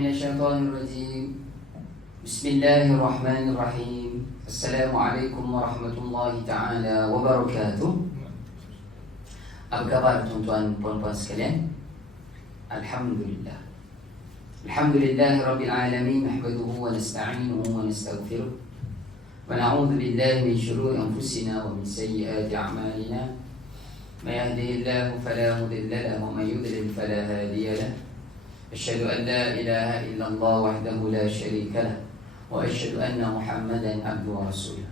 Minasyaitonirrajim. Bismillahirrahmanirrahim. Assalamualaikum warahmatullahi taala wabarakatuh. Apa khabar tuan-tuan puan-puan sekalian? Alhamdulillah. Alhamdulillahi rabbil alamin. Nahmaduhu wa nasta'inuhu wa nastaghfiruh. Wa na'udzu billahi min shururi anfusina wa min sayyiati a'malina. May yahdihillahu fala mudilla lahu wa may yudlil fala hadiya lahu. أشهد أن لا إله إلا الله وحده لا شريك له وأشهد أن محمدا عبده ورسوله.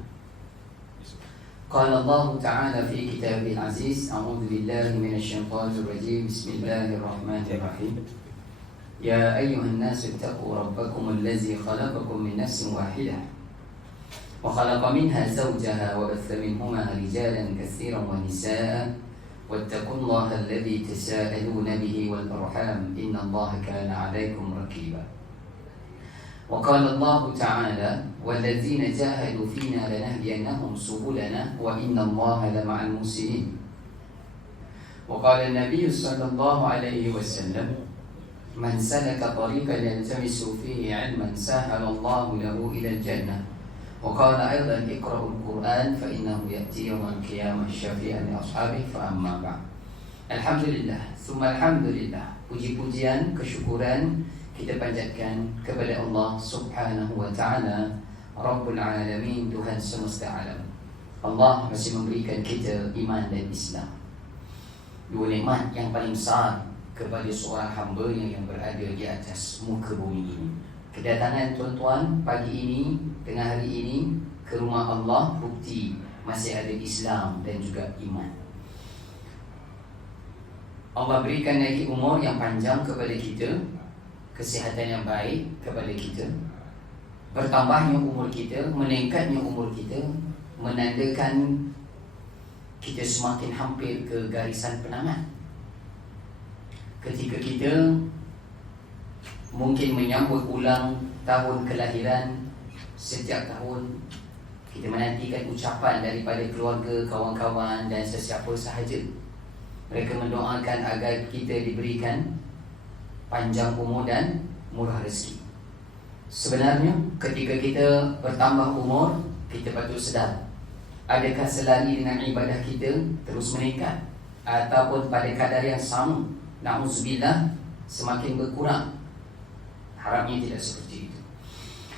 قال الله تعالى في كتابه العزيز: أعوذ بالله من الشيطان الرجيم. بسم الله الرحمن الرحيم. يا أيها الناس اتقوا ربكم الذي خلقكم من نفس واحدة وخلق منها زوجها وبث منهما رجالا كثيرا ونساء واتقوا الله الذي تساءلون به والأرحام إن الله كان عليكم رقيبا. وقال الله تعالى: والذين جاهدوا فينا لنهدينهم سبلنا وإن الله لمع المحسنين. وقال النبي صلى الله عليه وسلم: من سلك طريقا يلتمس فيه علما سهل الله له إلى الجنة. وقال أيضا: اقرأوا القرآن فإنه يأتي يوم القيامة شفيعا لأصحابه. فأما بعد. Alhamdulillah, summa alhamdulillah. Puji-pujian, kesyukuran kita panjatkan kepada Allah Subhanahu wa ta'ala, Rabbul Alamin, Tuhan semesta alam. Allah masih memberikan kita iman dan Islam, dua nikmat yang paling besar kepada seorang hamba yang berada di atas muka bumi ini. Kedatangan tuan-tuan pagi ini, tengah hari ini ke rumah Allah, bukti masih ada Islam dan juga iman. Allah berikan lagi umur yang panjang kepada kita, kesihatan yang baik kepada kita. Bertambahnya umur kita, meningkatnya umur kita, menandakan kita semakin hampir ke garisan penamat. Ketika kita mungkin menyambut ulang tahun kelahiran, setiap tahun kita menantikan ucapan daripada keluarga, kawan-kawan dan sesiapa sahaja. Mereka mendoakan agar kita diberikan panjang umur dan murah rezeki. Sebenarnya ketika kita bertambah umur, kita patut sedar, adakah selari dengan ibadah kita terus meningkat ataupun pada kadar yang sama, na'udzubillah, semakin berkurang? Harapnya tidak seperti itu.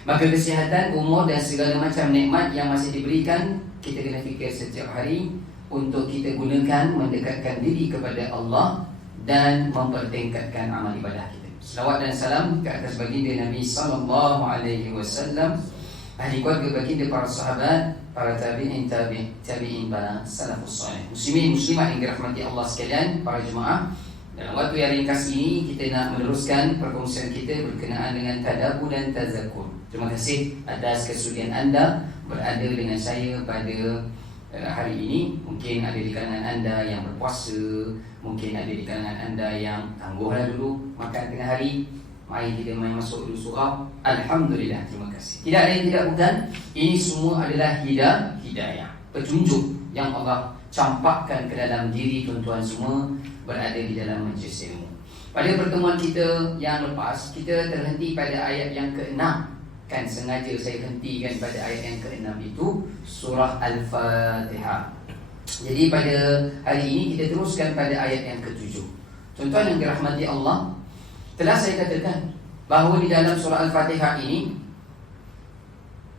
Maka kesihatan, umur dan segala macam nikmat yang masih diberikan, kita kena fikir setiap hari untuk kita gunakan mendekatkan diri kepada Allah dan mempertingkatkan amal ibadah kita. Selawat dan salam ke atas baginda Nabi sallallahu alaihi wasallam, ahli keluarga baginda, para sahabat, para tabi'in, tabi'in, para salafus salih. Muslimin muslimat yang dirahmati Allah sekalian, para jemaah, dalam waktu yang ringkas ini kita nak meneruskan perkongsian kita berkenaan dengan tadabbur dan tazakkur. Terima kasih atas kesudian anda berada dengan saya pada hari ini. Mungkin ada di kalangan anda yang berpuasa, mungkin ada di kalangan anda yang tangguhlah dulu makan tengah hari. Mari kita main masuk dulu surau. Alhamdulillah, terima kasih. Tidak lain tidak bukan, ini semua adalah hidayah, petunjuk yang Allah campakkan ke dalam diri tuan-tuan semua berada di dalam majlis ilmu. Pada pertemuan kita yang lepas, kita terhenti pada ayat yang ke-6. Kan sengaja saya hentikan pada ayat yang ke-6 itu, surah Al-Fatihah. Jadi pada hari ini kita teruskan pada ayat yang ke-7. Tuan-tuan yang dirahmati Allah, telah saya katakan bahawa di dalam surah Al-Fatihah ini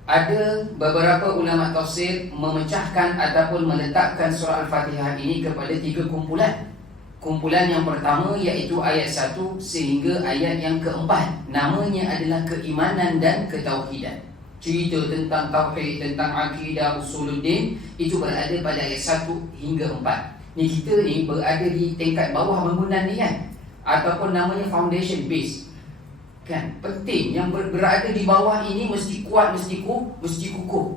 ada beberapa ulama tafsir memecahkan ataupun meletakkan surah Al-Fatihah ini kepada 3 kumpulan. Kumpulan yang pertama iaitu ayat 1 sehingga ayat yang ke-4. Namanya adalah keimanan dan ketauhidan. Cerita tentang tauhid, tentang akidah, usuluddin, itu berada pada ayat 1 hingga 4. Ni kita ni berada di tingkat bawah bangunan ni kan, ataupun namanya foundation base. Kan, penting yang berada di bawah ini mesti kuat, mesti kukuh.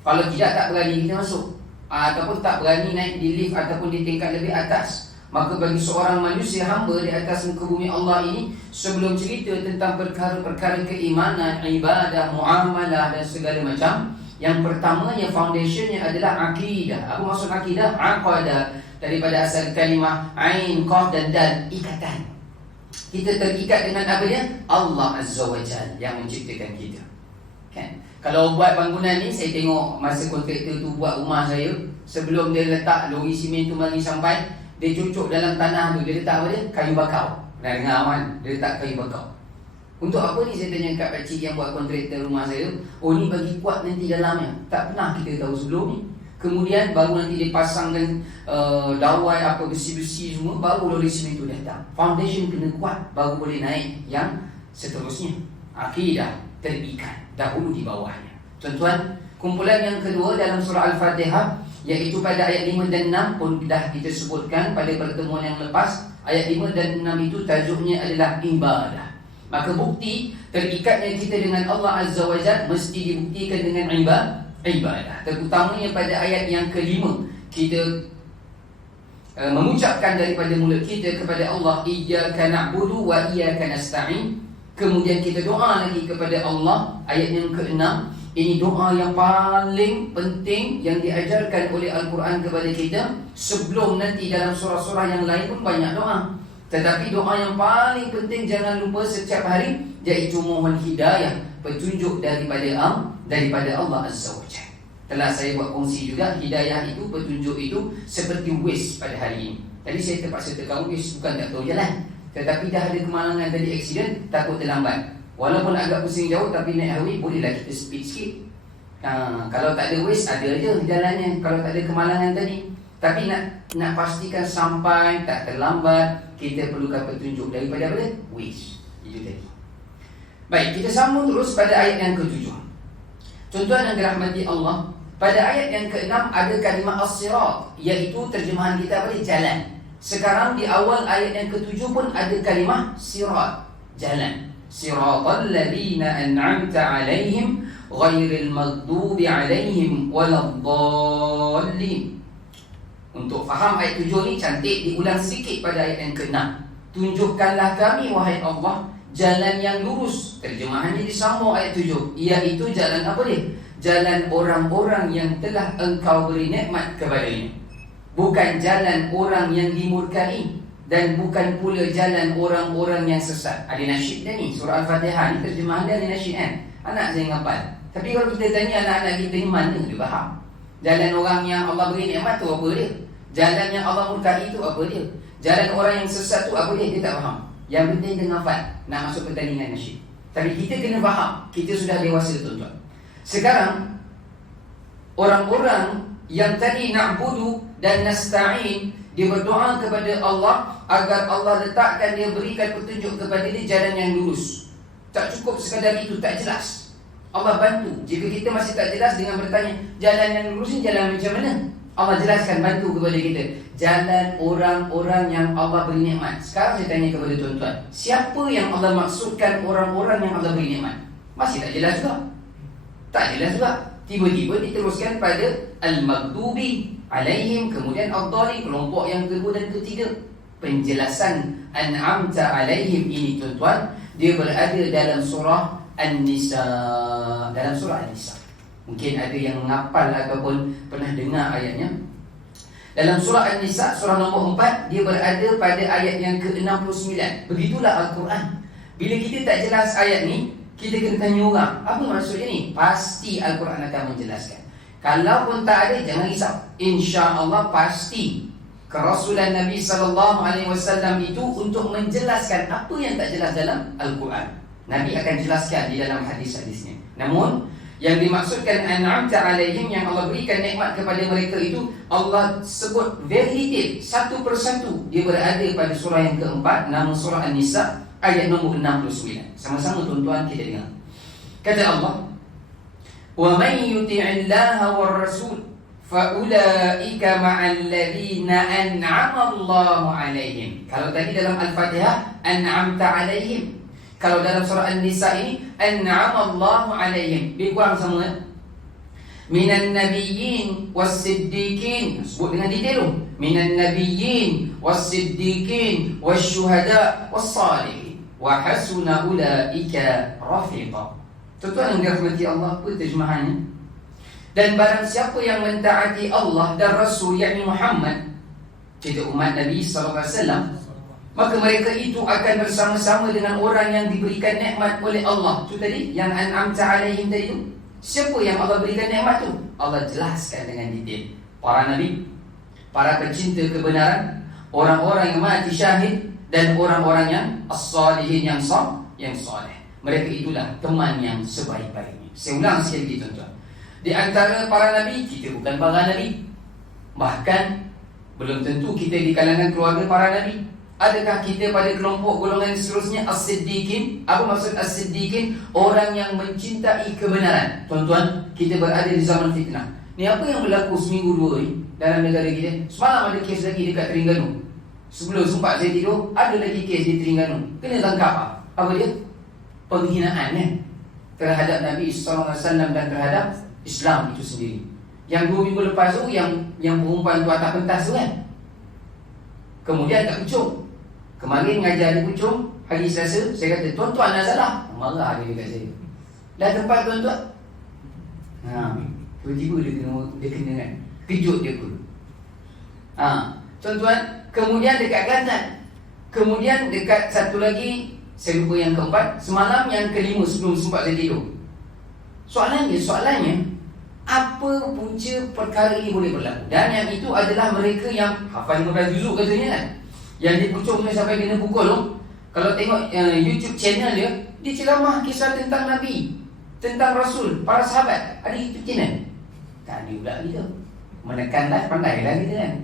Kalau tidak, tak berani kita masuk, ataupun tak berani naik di lift ataupun di tingkat lebih atas. Maka bagi seorang manusia hamba di atas muka bumi Allah ini, sebelum cerita tentang perkara-perkara keimanan, ibadah, muamalah dan segala macam, yang pertamanya foundationnya adalah akidah. Apa maksud akidah? Aqadah, daripada asal kalimah ain, qaf dan dal, ikatan. Kita terikat dengan apa dia? Allah Azza wa Jalla yang menciptakan kita. Kan? Kalau buat bangunan ni, saya tengok masa kontraktor tu buat rumah saya, sebelum dia letak lori simen tu mari sampai, dia cucuk dalam tanah tu, dia letak apa dia? Kayu bakau. Pernah dengar kan? Dia letak kayu bakau. Untuk apa ni saya tanya kat pakcik yang buat kontraktor rumah saya? Oh ni bagi kuat nanti dalamnya. Tak pernah kita tahu sebelum ni. Kemudian baru nanti dia pasangkan dawai apa besi-besi semua, baru lori simen tu datang. Foundation kena kuat baru boleh naik yang seterusnya. Akidah terikat dahulu di bawahnya. Tuan-tuan, kumpulan yang kedua dalam surah Al-Fatihah, iaitu pada ayat 5 dan 6 pun dah kita sebutkan pada pertemuan yang lepas. Ayat 5 dan 6 itu tajuknya adalah ibadah. Maka bukti terikatnya kita dengan Allah Azza wa Jalla mesti dibuktikan dengan ibadah. Terutamanya pada ayat yang kelima, kita mengucapkan daripada mulut kita kepada Allah, iyyaka na'budu wa iyyaka nasta'in. Kemudian kita doa lagi kepada Allah. Ayat yang ke-6, ini doa yang paling penting yang diajarkan oleh Al-Quran kepada kita. Sebelum nanti dalam surah-surah yang lain pun banyak doa, tetapi doa yang paling penting jangan lupa setiap hari, iaitu mohon hidayah, petunjuk daripada Allah Azza wa Jalla. Telah saya buat kongsi juga, hidayah itu, petunjuk itu seperti waste pada hari ini. Tadi saya terpaksa tekan waste, bukan tak tahu jalan, tetapi dah ada kemalangan tadi, aksiden, takut terlambat. Walaupun agak pusing jauh, tapi naik highway bolehlah kita speed sikit. Kalau tak ada waste, ada je jalannya. Kalau tak ada kemalangan tadi, tapi nak pastikan sampai tak terlambat, kita perlukan petunjuk daripada apa? Waste. Itu tadi. Baik, kita sambung terus pada ayat yang ke-7. Tuan-tuan yang dirahmati Allah, pada ayat yang ke-6 ada kalimah as-sirat, iaitu terjemahan kita apa? Jalan. Sekarang di awal ayat yang ke-7 pun ada kalimah sirat, jalan. Siratal ladzina an'amta 'alaihim ghairil maghdubi 'alaihim waladdallin. Untuk faham ayat 7 ni cantik diulang sikit pada ayat yang ke-6. Tunjukkanlah kami wahai Allah jalan yang lurus. Terjemahannya disambung ayat 7, iaitu jalan apa dia? Jalan orang-orang yang telah engkau beri nikmat kepadanya. Bukan jalan orang yang dimurkai, dan bukan pula jalan orang-orang yang sesat. Ada nasyid dah ni, surah Al-Fatihah ni terjemahan dia ada nasyid kan? Anak saya ngapal. Tapi kalau kita tanya anak-anak kita ni, mana dia faham? Jalan orang yang Allah beri nikmat tu apa dia? Jalan yang Allah murkai tu apa dia? Jalan orang yang sesat tu apa dia? Dia tak faham. Yang penting dia ngapal, nak masuk pertandingan nasyid. Tapi kita kena faham, kita sudah dewasa tuan-tuan. Sekarang orang-orang yang tadi na'budu dan nasta'in, dia berdoa kepada Allah agar Allah letakkan, dia berikan petunjuk kepada dia jalan yang lurus. Tak cukup sekadar itu, tak jelas. Allah bantu. Jika kita masih tak jelas dengan bertanya, jalan yang lurus ni jalan macam mana? Allah jelaskan, bantu kepada kita. Jalan orang-orang yang Allah beri nikmat. Sekarang saya tanya kepada tuan-tuan, siapa yang Allah maksudkan orang-orang yang Allah beri nikmat? Masih tak jelas juga. Tak jelas juga. Tiba-tiba diteruskan pada al-maghdubi alaihim, kemudian ad-dallin, kelompok yang kedua dan ketiga. Penjelasan an'amta alaihim ini tuan-tuan, dia berada dalam surah An-Nisa. Dalam surah An-Nisa. Mungkin ada yang menghafal ataupun pernah dengar ayatnya. Dalam surah An-Nisa, surah nombor 4, dia berada pada ayat yang ke-69. Begitulah Al-Quran. Bila kita tak jelas ayat ni, kita kena tanya orang, apa maksudnya ni? Pasti Al-Quran akan menjelaskan. Kalau pun tak ada, jangan risau. InsyaAllah pasti kerasulan Nabi SAW itu untuk menjelaskan apa yang tak jelas dalam Al-Quran. Nabi akan jelaskan di dalam hadis-hadisnya. Namun yang dimaksudkan an'amta alaihim, yang Allah berikan nikmat kepada mereka itu, Allah sebut very detail, satu persatu. Dia berada pada surah yang keempat, nama surah An-Nisa, ayat nombor 69. Sama-sama tuan-tuan kita dengar. Kata Allah, wa man yuti'illaha war rasul fa ulaika ma'al ladzina an'ama Allahu alaihim. Kalau tadi dalam Al-Fatihah an'amta alaihim, kalau dalam surah An-Nisa ini an'ama Allahu alaihim, dia kurang sama kan? Minan nabiyyin was-siddiqin, sebut dengan detail tu. Minan nabiyyin was-siddiqin wasyuhada was-salihin wa hasuna ulaika rafiqa. Tuan-tuan yang dirahmati Allah, apa terjemahannya? Dan barang siapa yang mentaati Allah dan Rasul, yakni Muhammad, kita umat Nabi SAW, maka mereka itu akan bersama-sama dengan orang yang diberikan nikmat oleh Allah. Itu tadi yang an'amta alaihim tadi itu. Siapa yang Allah berikan nikmat tu? Allah jelaskan dengan detail. Para nabi, para pecinta kebenaran, orang-orang yang mati syahid, dan orang-orang yang as-salihin, yang soleh. Mereka itulah teman yang sebaik-baiknya. Saya ulang sekali lagi tuan-tuan. Di antara para nabi, kita bukan para nabi. Bahkan belum tentu kita di kalangan keluarga para nabi. Adakah kita pada kelompok golongan seterusnya as-siddiqin? Apa maksud as-siddiqin? Orang yang mencintai kebenaran. Tuan-tuan, kita berada di zaman fitnah. Ni apa yang berlaku seminggu dua ni dalam negara kita? Semalam ada kes lagi dekat Terengganu. Sebelum sempat saya tidur, ada lagi kes di Terengganu. Kena tangkap apa dia? Penghinaan terhadap Nabi SAW dan terhadap Islam itu sendiri. Yang 2 minggu lepas tu, yang perempuan tu atas pentas tu kan, kemudian tak pucung. Kemarin mengajar di Puchong, hari Selasa, saya kata, tuan-tuan nak salah. Marah dia dekat saya. Dah tempat tuan-tuan. Tiba-tiba dia kena kan. Kejut dia pun. Tuan-tuan, kemudian dekat Kelantan. Kemudian dekat satu lagi, saya lupa yang keempat. Semalam yang kelima sebelum sempat saya tidur. Soalannya, apa punca perkara ini boleh berlaku? Dan yang itu adalah mereka yang hafal 15 juzuk katanya kan, yang dia pucung sampai kena pukul tu. Kalau tengok YouTube channel dia ceramah kisah tentang Nabi, tentang Rasul, para sahabat. Ada YouTube channel. Tak ada pula kita. Menekanlah, pandailah kita kan.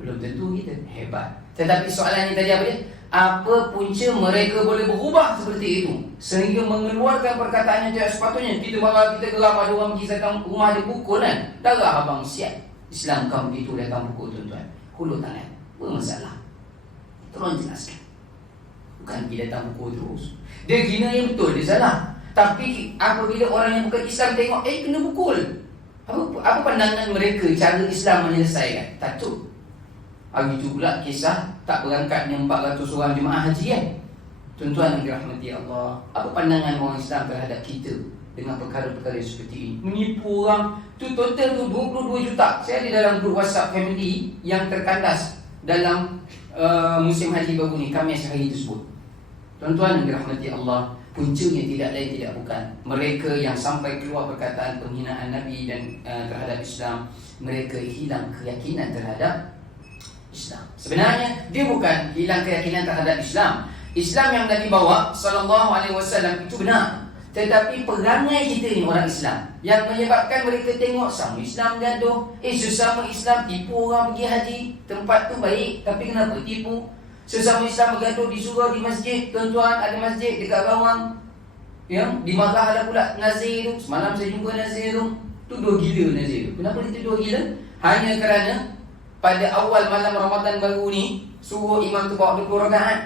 Belum tentu kita hebat. Tetapi soalannya tadi apa dia? Apa punca mereka boleh berubah seperti itu sehingga mengeluarkan perkataan yang tidak sepatutnya? Kita marah, kita geram, ada orang pergi datang rumah dia pukul kan. Darah abang siap. Islam kamu itu datang pukul tuan-tuan. Hulur tangan. Bermasalah. Tolong jelaskan. Bukan dia datang pukul terus. Dia gina yang betul, dia salah. Tapi apabila orang yang bukan Islam tengok, kena pukul. Apa pandangan mereka cara Islam menyelesaikan? Takut. Begitu pula kisah tak berangkatnya 400 orang jemaah haji kan. Tuan-tuan yang dirahmati Allah, apa pandangan orang Islam terhadap kita dengan perkara-perkara seperti ini? Menipu orang tu, total tu 22 juta. Saya ada dalam grup WhatsApp family yang terkandas dalam musim haji baru ni, Khamis hari tersebut. Tuan-tuan yang dirahmati Allah, puncanya tidak lain tidak bukan mereka yang sampai keluar perkataan penghinaan Nabi dan terhadap Islam. Mereka hilang keyakinan terhadap Islam. Sebenarnya dia bukan hilang keyakinan terhadap Islam. Islam yang Nabi bawa SAW itu benar. Tetapi perangai kita ni orang Islam yang menyebabkan mereka tengok sama Islam gaduh, sesama Islam tipu orang pergi haji. Tempat tu baik, tapi kenapa tipu? Sesama Islam bergaduh di surau, di masjid. Tuan-tuan, ada masjid dekat Rawang, dimarah lah pula Nazir tu. Semalam saya jumpa Nazir tu. Tu dua gila Nazir tu. Kenapa dia dua gila? Hanya kerana pada awal malam Ramadan baru ni suruh imam tu bawa 20 rakaat.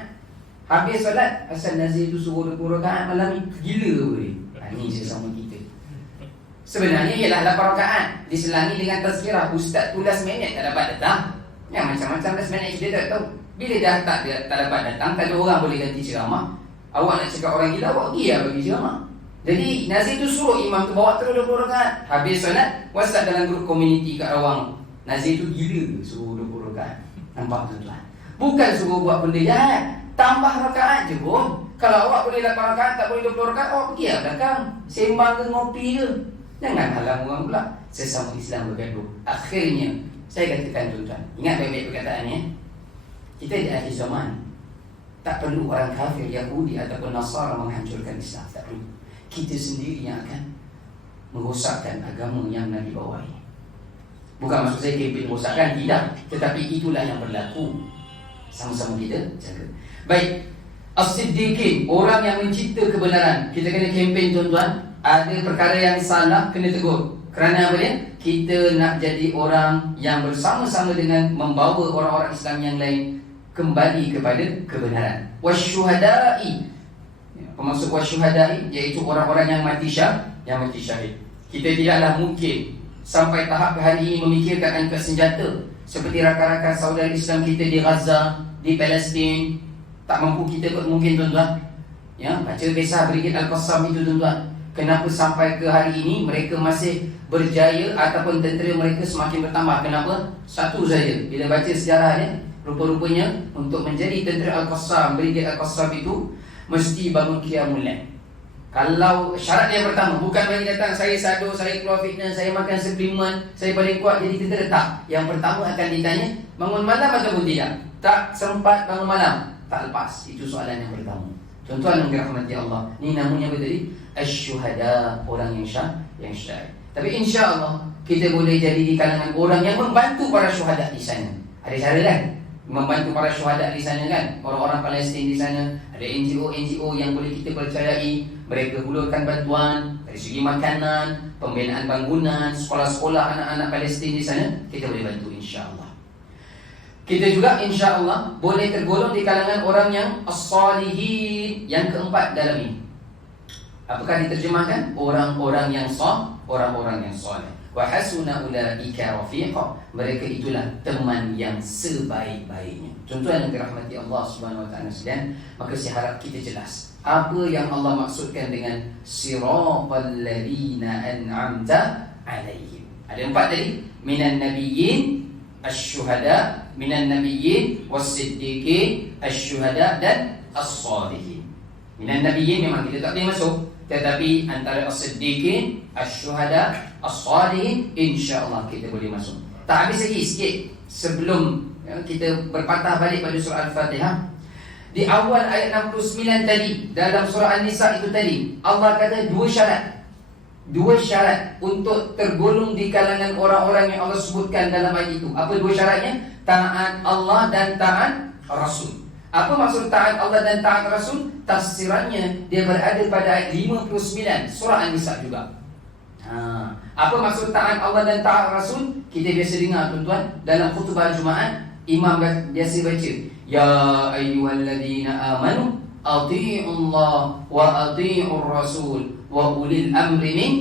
Habis solat, asal Nazir tu suruh 20 rakaat malam ni. Gila boleh. Ini sesama kita. Sebenarnya ialah 8 rakaat diselangi dengan tazkirah. Ustaz tu last minute tak dapat datang. Yang macam-macam last minute dia tak tahu. Bila dah tak dapat datang, tak ada orang boleh ganti ceramah. Awak nak cakap orang gila, awak pergi lah bagi ceramah. Jadi Nazir tu suruh imam tu bawa terus 20 rakaat. Habis solat, WhatsApp dalam grup komuniti kat Rawang, Nazir tu gila suruh 20 rakaat. Nampak tuan-tuan? Bukan suruh buat benda jahat, tambah rakaat je pun. Kalau awak boleh 8 rakaat, tak boleh 20 rakaat, awak pergi lah belakang, sembang ke ngopi ke. Jangan halang orang pula. Sesama Islam bergaduh. Akhirnya saya katakan tuan-tuan, ingat baik-baik perkataannya, kita di akhir zaman tak perlu orang kafir, Yahudi ataupun Nasara menghancurkan Islam. Tak perlu. Kita sendiri yang akan merosakkan agama yang Nabi bawa ini. Bukan maksud saya kempen merosakkan, tidak. Tetapi itulah yang berlaku. Sama-sama kita jaga. Baik, as-siddiqin, orang yang mencipta kebenaran. Kita kena kempen tuan-tuan. Ada perkara yang salah, kena tegur. Kerana apa dia? Kita nak jadi orang yang bersama-sama dengan membawa orang-orang Islam yang lain kembali kepada kebenaran. Wasyuhada'i. Apa maksud wasyuhada'i? Iaitu orang-orang yang mati syahid. Kita tidaklah mungkin sampai tahap hari ini memikirkan angkat senjata seperti rakan-rakan saudara Islam kita di Gaza, di Palestin. Tak mampu kita mungkin tuan-tuan. Baca kisah Brigade Al-Qassam itu tuan-tuan. kenapa sampai ke hari ini mereka masih berjaya ataupun tentera mereka semakin bertambah. Kenapa? Satu saja, bila baca sejarah dia, rupa-rupanya untuk menjadi tentera Al-Qassam, Brigade Al-Qassam itu mesti bangun qiyamul lail. Kalau syarat yang pertama, bukan bagi datang saya sado, saya keluar fitness, saya makan suplemen, saya paling kuat jadi tentera, tak. Yang pertama akan ditanya, bangun malam ataupun tidak? Tak sempat bangun malam, tak lepas. Itu soalan yang pertama. Tuan-tuan yang dirahmati Allah, ni namanya apa tadi? Asy-syuhada, orang yang syahid. Tapi insya-Allah kita boleh jadi di kalangan orang yang membantu para syuhada di sana. Ada cara kan? Membantu para syuhada di sana kan? Orang-orang Palestin di sana, ada NGO yang boleh kita percayai. Mereka hulurkan bantuan dari segi makanan, pembinaan bangunan, sekolah-sekolah anak-anak Palestin di sana, kita boleh bantu insya-Allah. Kita juga insya-Allah boleh tergolong di kalangan orang yang as-salihin, yang keempat dalam ini. Apakah diterjemahkan? Orang-orang yang saleh. Wa hasuna ulaika rafiqa. Mereka itulah teman yang sebaik-baiknya. Tuan-tuan yang dirahmati Allah Subhanahu wa taala sekalian, maka saya harap kita jelas apa yang Allah maksudkan dengan siratal ladzina an'amta alaihim. Ada 4 tadi, minan nabiyyin, asy-syuhada, minan nabiyyin was-siddiqin, asy-syuhada dan as-salihin. Minan nabiyyin memang kita tak boleh masuk, tetapi antara as-siddiqin, asy-syuhada, as-salihin insya-Allah kita boleh masuk. Tak habis lagi sikit sebelum kita berpatah balik pada surah Al-Fatihah. Di awal ayat 69 tadi, dalam surah An-Nisa itu tadi, Allah kata dua syarat untuk tergolong di kalangan orang-orang yang Allah sebutkan dalam ayat itu. Apa dua syaratnya? Taat Allah dan taat Rasul. Apa maksud taat Allah dan taat Rasul? Tafsirannya dia berada pada ayat 59 surah An-Nisa juga. Apa maksud taat Allah dan taat Rasul? Kita biasa dengar tuan-tuan dalam khutbah Jumaat, imam biasa baca, ya ayyuhalladzina amanu athi'ullah wa athi'ur rasul wa ulil amri min.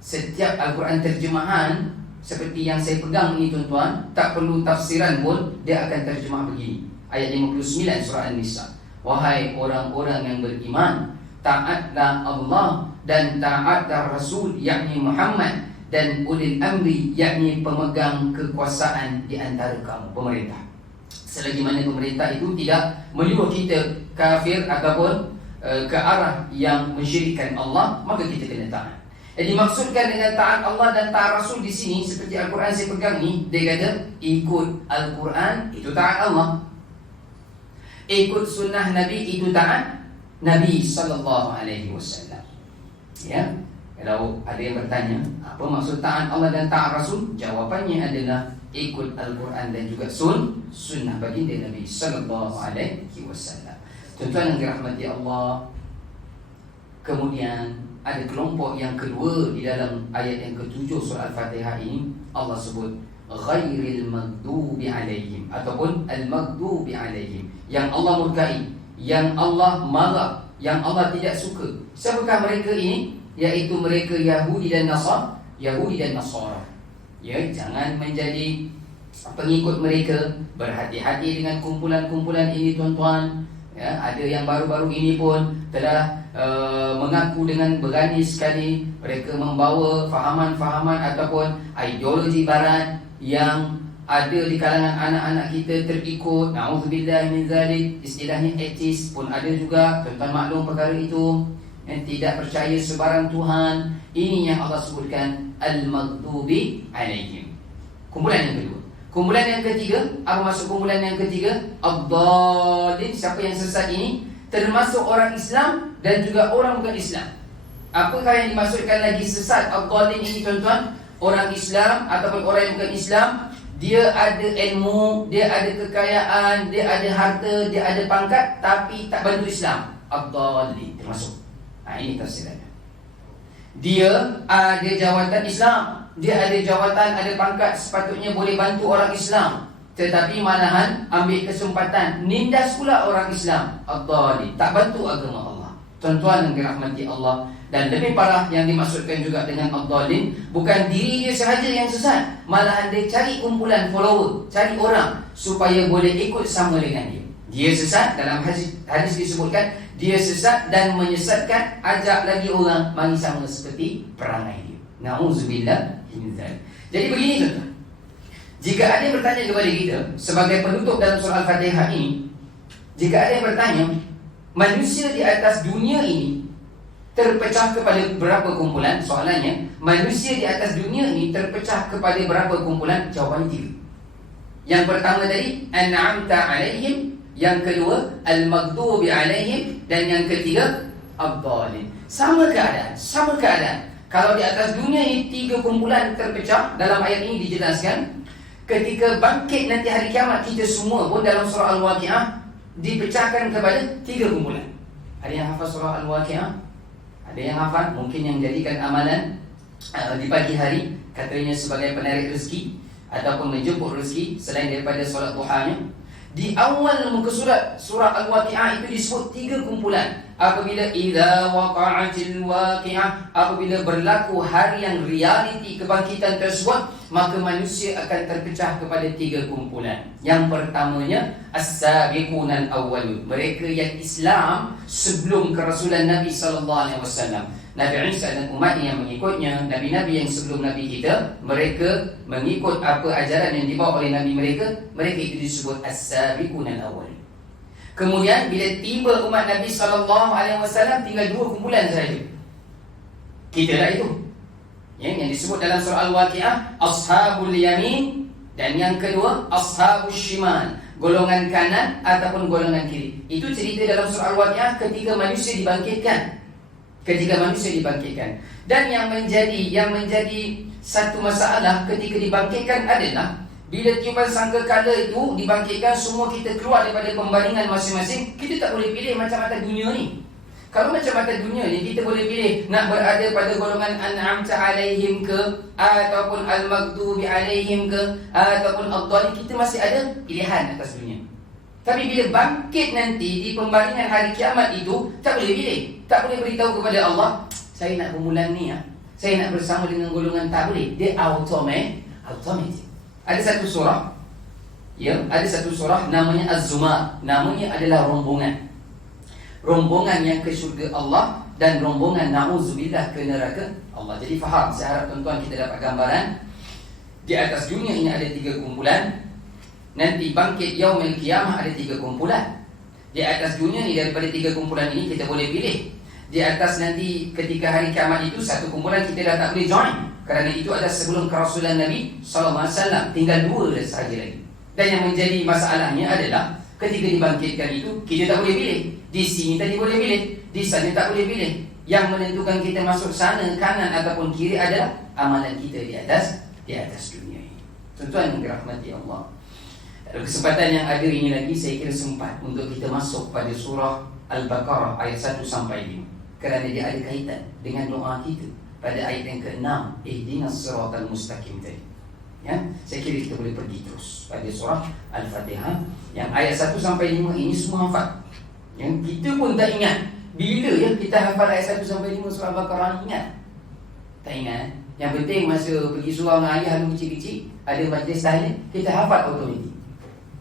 Setiap Al-Quran terjemahan seperti yang saya pegang ini tuan-tuan, tak perlu tafsiran pun, dia akan terjemah begini. Ayat 59 surah An-Nisa. Wahai orang-orang yang beriman, taatlah Allah dan taatlah Rasul, yakni Muhammad, dan ulil amri, yakni pemegang kekuasaan di antara kamu, pemerintah. Selagi mana pemerintah itu tidak menyuruh kita kafir ataupun ke arah yang mensyirikkan Allah, maka kita kena taat. Jadi dimaksudkan dengan taat Allah dan taat Rasul di sini, seperti Al-Quran saya pegang ni, dia kata ikut Al-Quran itu taat Allah, ikut sunnah Nabi itu taat Nabi sallallahu alaihi wasallam. Ya. Kalau ada yang bertanya, apa maksud taat Allah dan taat Rasul? Jawapannya adalah ikut Al-Quran dan juga sunnah baginda Nabi sallallahu alaihi wasallam. Tuan-tuan yang dirahmati Allah, kemudian ada kelompok yang kedua di dalam ayat yang ke-7 surah Al-Fatihah ini, Allah sebut ghairil maghdubi alaihim ataupun al-maghdubi alaihim, yang Allah murkai, yang Allah marah, yang Allah tidak suka. Siapakah mereka ini? Yaitu mereka Yahudi dan Nasara. Ya, jangan menjadi pengikut mereka. Berhati-hati dengan kumpulan-kumpulan ini tuan-tuan. Ya, ada yang baru-baru ini pun telah mengaku dengan berani sekali mereka membawa fahaman-fahaman ataupun ideologi barat yang ada di kalangan anak-anak kita terikut. Na'udzubillah min zalik. Istilahnya atheist pun ada juga. Tuan-tuan maklum perkara itu. Yang tidak percaya sebarang Tuhan. Ini yang Allah sebutkan al-maghdubi alaihim. Kumpulan yang kedua. Kumpulan yang ketiga, apa maksud kumpulan yang ketiga? Ad-dallin. Siapa yang sesat ini? Termasuk orang Islam dan juga orang bukan Islam. Apakah yang dimaksudkan lagi sesat? Ad-dallin ini tuan-tuan, orang Islam ataupun orang yang bukan Islam, dia ada ilmu, dia ada kekayaan, dia ada harta, dia ada pangkat, tapi tak bantu Islam. Ad-dallin termasuk. Ini tafsirannya. Dia ada jawatan Islam, dia ada jawatan, ada pangkat, sepatutnya boleh bantu orang Islam, tetapi malahan ambil kesempatan nindas pula orang Islam. Ad-dallin, tak bantu agama Allah. Tuan-tuan yang dirahmati Allah. Dan lebih parah yang dimaksudkan juga dengan ad-dallin, bukan diri dia sahaja yang sesat, malahan dia cari kumpulan follower, cari orang supaya boleh ikut sama dengan dia. Dia sesat, dalam hadis disebutkan dia sesat dan menyesatkan, ajak lagi orang mari sama seperti perangai dia. Na'udzubillah min dzalik. Jadi begini tuan-tuan. Jika ada yang bertanya kepada kita sebagai penutup dalam surah Al-Fatihah ini, jika ada yang bertanya, manusia di atas dunia ini terpecah kepada berapa kumpulan? Soalannya, manusia di atas dunia ini terpecah kepada berapa kumpulan? Jawapannya 3. Yang pertama tadi, an'amta alaihim. Yang kedua, al-maghdubi alaihim. Dan yang ketiga, ad-dhalin. Sama keadaan. Kalau di atas dunia ini 3 kumpulan terpecah, dalam ayat ini dijelaskan, ketika bangkit nanti hari kiamat, kita semua pun dalam surah Al-Waqi'ah dipecahkan kepada 3 kumpulan. Ada yang hafal surah Al-Waqi'ah? Ada yang hafal? Mungkin yang jadikan amalan di pagi hari, katanya sebagai penarik rezeki ataupun menjemput rezeki selain daripada solat duhanya. Di awal muka surah Al-Waqi'ah itu disebut 3 kumpulan. Apabila idza waqa'atil waqi'ah, apabila berlaku hari yang realiti kebangkitan tersebut, maka manusia akan terpecah kepada 3 kumpulan. Yang pertamanya as-sabiqunal awwalun, mereka yang Islam sebelum kerasulan Nabi sallallahu alaihi wasallam. Nabi Isa dan umat yang mengikutnya, nabi-nabi yang sebelum nabi kita, mereka mengikut apa ajaran yang dibawa oleh nabi mereka, mereka itu disebut as-sabiqunal awwalun. Kemudian bila tiba umat Nabi SAW, tinggal 2 kumpulan saja. Kita lah itu, yang disebut dalam surah Al-Waqi'ah, ashabul yamin. Dan yang kedua, ashabul shimal, golongan kanan ataupun golongan kiri. Itu cerita dalam surah Al-Waqi'ah ketika manusia dibangkitkan. Dan yang menjadi satu masalah ketika dibangkitkan adalah bila tiupan sangkakala itu dibangkitkan, semua kita keluar daripada pembaringan masing-masing. Kita tak boleh pilih macam-macam dunia ni. Kalau macam-macam dunia ni, kita boleh pilih nak berada pada golongan an'amta alaihim ke, ataupun al-maghdubi alaihim ke, ataupun ad-dhalin. Kita masih ada pilihan atas dunia. Tapi bila bangkit nanti di pembaringan hari kiamat itu, tak boleh pilih. Tak boleh beritahu kepada Allah, saya nak bermulan ni, saya nak bersama dengan golongan. Tak boleh. Dia automatic. Ada satu surah namanya Az-Zumar. Namanya adalah rombongan yang ke syurga Allah dan rombongan na'udzubillah ke neraka Allah. Jadi faham, saya harap tuan-tuan kita dapat gambaran. Di atas dunia ini ada 3 kumpulan. Nanti bangkit yaumil qiyamah ada 3 kumpulan. Di atas dunia ini, daripada 3 kumpulan ini kita boleh pilih. Di atas nanti ketika hari kiamat itu, 1 kumpulan kita dah tak boleh join, kerana itu adalah sebelum kerasulan Nabi SAW. Tinggal 2 sahaja lagi. Dan yang menjadi masalahnya adalah ketika dibangkitkan itu, kita tak boleh pilih. Di sini tadi boleh pilih, di sana tak boleh pilih. Yang menentukan kita masuk sana, kanan ataupun kiri adalah amalan kita di atas dunia ini. Tuan-tuan yang dirahmati Allah, kesempatan yang ada ini lagi, saya kira sempat untuk kita masuk pada surah Al-Baqarah ayat 1 sampai 5, kerana dia ada kaitan dengan doa kita pada ayat yang ke-6, ihdinas siratal mustaqim tadi. Ya, saya kira kita boleh pergi terus pada surah Al-Fatihah yang ayat 1 sampai 5 ini semua hafal. Yang kita pun tak ingat bila ya kita hafal ayat 1 sampai 5 surah Al-Baqarah ni, ingat? Tak ingat. Yang penting masa pergi surau dengan ayah dulu kecil-kecil, ada majlis tahlil, kita hafal automatik.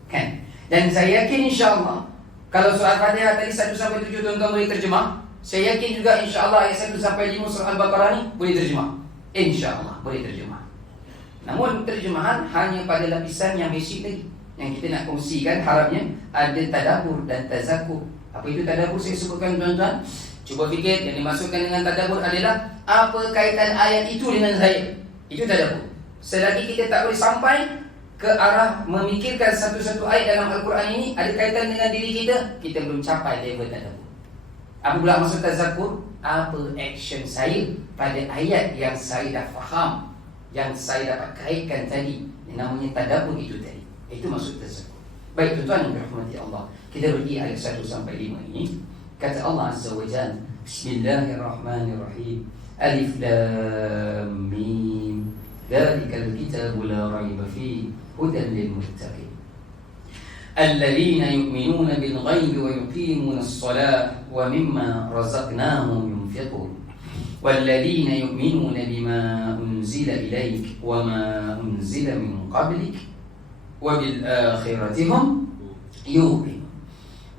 Kan? Dan saya yakin insya-Allah kalau surah Al-Fatihah tadi 1 sampai 7 tuan-tuan boleh terjemah, saya yakin juga insya-Allah ayat 1 sampai 5 surah Al-Baqarah ni boleh terjemah. Insya-Allah boleh terjemah. Namun terjemahan hanya pada lapisan yang basic tadi. Yang kita nak kongsikan, harapnya ada tadabbur dan tazakkur. Apa itu tadabbur saya sebutkan tuan-tuan? Cuba fikir, yang dimaksudkan dengan tadabbur adalah apa kaitan ayat itu dengan saya. Itu tadabbur. Selagi kita tak boleh sampai ke arah memikirkan satu-satu ayat dalam Al-Quran ini ada kaitan dengan diri kita, kita belum capai level tadabbur. Apa pula maksud tazakkur? Apa action saya pada ayat yang saya dah faham, yang saya dapat kaitkan tadi, yang namanya tadabbur itu tadi. Itu maksud tazakkur. Baik tuan-tuan yang dirahmati Allah, kita pergi ayat 1 sampai 5 ini. Kata Allah Azza wa Jalla, Bismillahirrahmanirrahim. Alif Lam Mim. Dzalikal kitabu la raiba fihi hudan lil muttaqin. Alladzina yu'minuna bil ghaibi wa yuqimuna as-salata wa mimma razaqnahum yunfiqun. Walladzina yu'minuna bima unzila ilaik wa ma unzila min qablik wa bil akhirati hum yuqinun.